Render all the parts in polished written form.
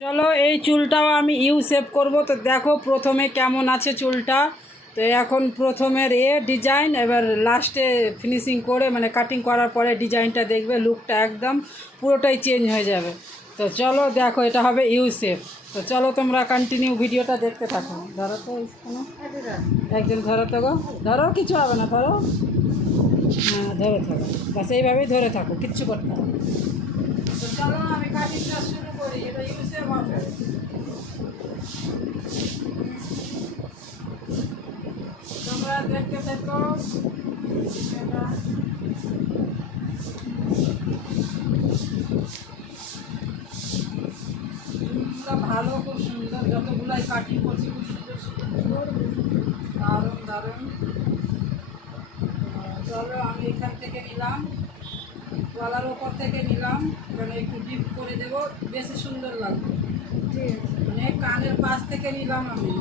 চলো এই চুলটাও আমি ইউ শেপ করবো। তো দেখো প্রথমে কেমন আছে চুলটা। তো এখন প্রথমের ডিজাইন, এবার লাস্টে ফিনিশিং করে মানে কাটিং করার পরে ডিজাইনটা দেখবে, লুকটা একদম পুরোটাই চেঞ্জ হয়ে যাবে। তো চলো দেখো এটা হবে ইউ শেপ। তো চলো তোমরা কন্টিনিউ ভিডিওটা দেখতে থাকো। ধরো তো কোনো একজন ধরো তো গো, ধরো কিছু হবে না, ধরো হ্যাঁ ধরে থাকো, বাস এইভাবেই ধরে থাকো, কিচ্ছু করতে হবে। তো চলো আমি কাটিংটা শুরু করি। এটা ইউ শেপ হবে। তোমরা দেখতে থাকো। এটা চুলগুলো ভালো, খুব সুন্দর, যতগুলাই কাটিং করছি খুব সুন্দর সুন্দর, দারুণ দারুণ। চলো আমি এখান থেকে নিলাম, গলার ওপর থেকে নিলাম, মানে একটু ডিপ করে দেবো, বেশি সুন্দর লাগবে। ঠিক আছে, মানে কানের পাশ থেকে নিলাম আমি।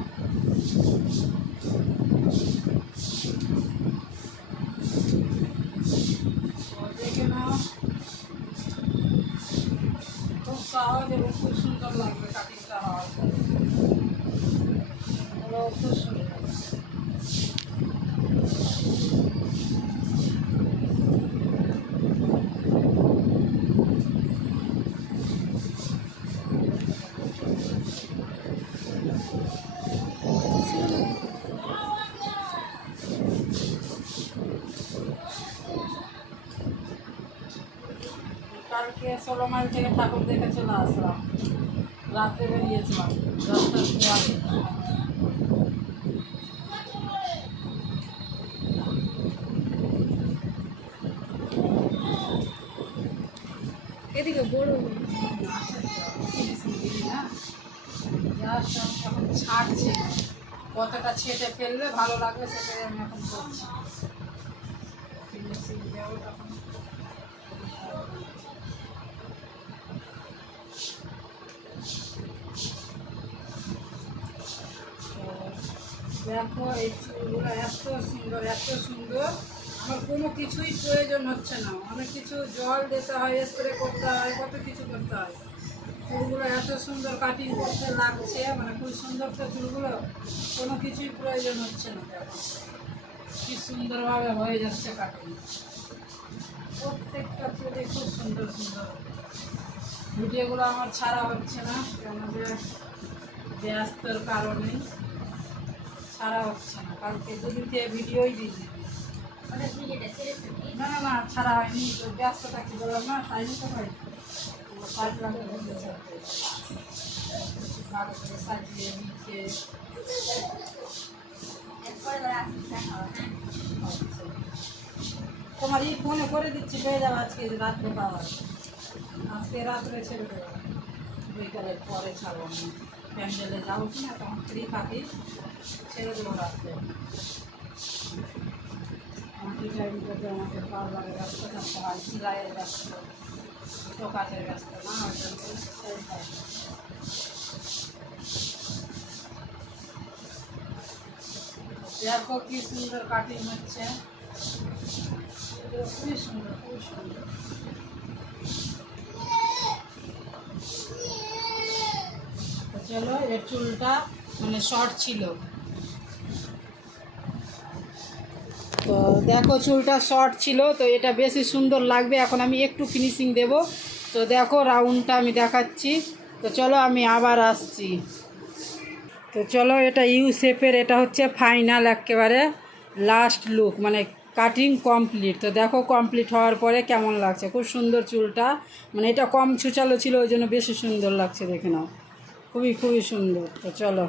দেখে নাও, খুব সহজ এবং খুব সুন্দর লাগবে কাটিংটা হওয়ার পরে। খুব সুন্দর। কালকে 16 মাইল থেকে ঠাকুর দেখে চলে আসলাম, রাত্রে বেরিয়েছিলাম 10টার সময়। এদিকে বড় এখন ছাড়ছে, কতটা ছেটে ফেললে ভালো লাগবে সেটাই আমি এখন করছি। ফিনিশিং দেবো তখন। দেখো এই চুলগুলো এত সুন্দর, এত সুন্দর, আমার কোনো কিছুই প্রয়োজন হচ্ছে না। অনেক কিছু জল দিতে হয়, স্প্রে করতে হয়, কত কিছু করতে হয়। চুলগুলো এত সুন্দর কাটিং করতে লাগছে, মানে খুব সুন্দর। তো চুলগুলো কোনো কিছুই প্রয়োজন হচ্ছে না। দেখো কি সুন্দরভাবে হয়ে যাচ্ছে কাটিং, প্রত্যেকটা চুলে খুব সুন্দর সুন্দর। ভিডিওগুলো আমার ছাড়া হচ্ছে না, কেন যে ব্যস্তর কারণে ছাড়া হচ্ছে না। কালকে দুদিন থেকে ভিডিওই দিই, না না না ছাড়া হয়নি, তো ব্যস্ত থাকি বললাম না, তাই তো হয়। সাজলাম ভালো করে সাজিয়ে নিচে। তোমার এই ফোনে করে দিচ্ছি, পেয়ে যাবো আজকে রাত্রে পাওয়া, আজকে রাত্রে ছেড়ে দেবো, বিকালের পরে ছাড়বো আমি। প্যান্ডেলে যাবো কি না, তখন ফ্রি থাকি, ছেড়ে দেবো রাত্রে। আমাকে টাইমটাতে আমাকে পার্লারে ব্যস্ত থাকতে হয়, সিলাইয়ের ব্যস্ত, দুটো কাজের ব্যস্ত না, ওই জন্য টাইম পাই না। দেখো কি সুন্দর কাটিং হচ্ছে, খুবই সুন্দর, খুবই সুন্দর। তো চলো, এর চুলটা মানে শর্ট ছিল, তো দেখো চুলটা শর্ট ছিল, তো এটা বেশি সুন্দর লাগবে। এখন আমি একটু ফিনিশিং দেব। তো দেখো রাউন্ডটা আমি দেখাচ্ছি। তো চলো আমি আবার আসছি। তো চলো এটা ইউ শেপের, এটা হচ্ছে ফাইনাল একেবারে লাস্ট লুক, মানে কাটিং কমপ্লিট। তো দেখো কমপ্লিট হওয়ার পরে কেমন লাগছে, খুব সুন্দর চুলটা, মানে এটা কম ছুচালো ছিল ওই জন্য বেশি সুন্দর লাগছে, দেখে নাও, খুবই খুবই সুন্দর। তো চলো।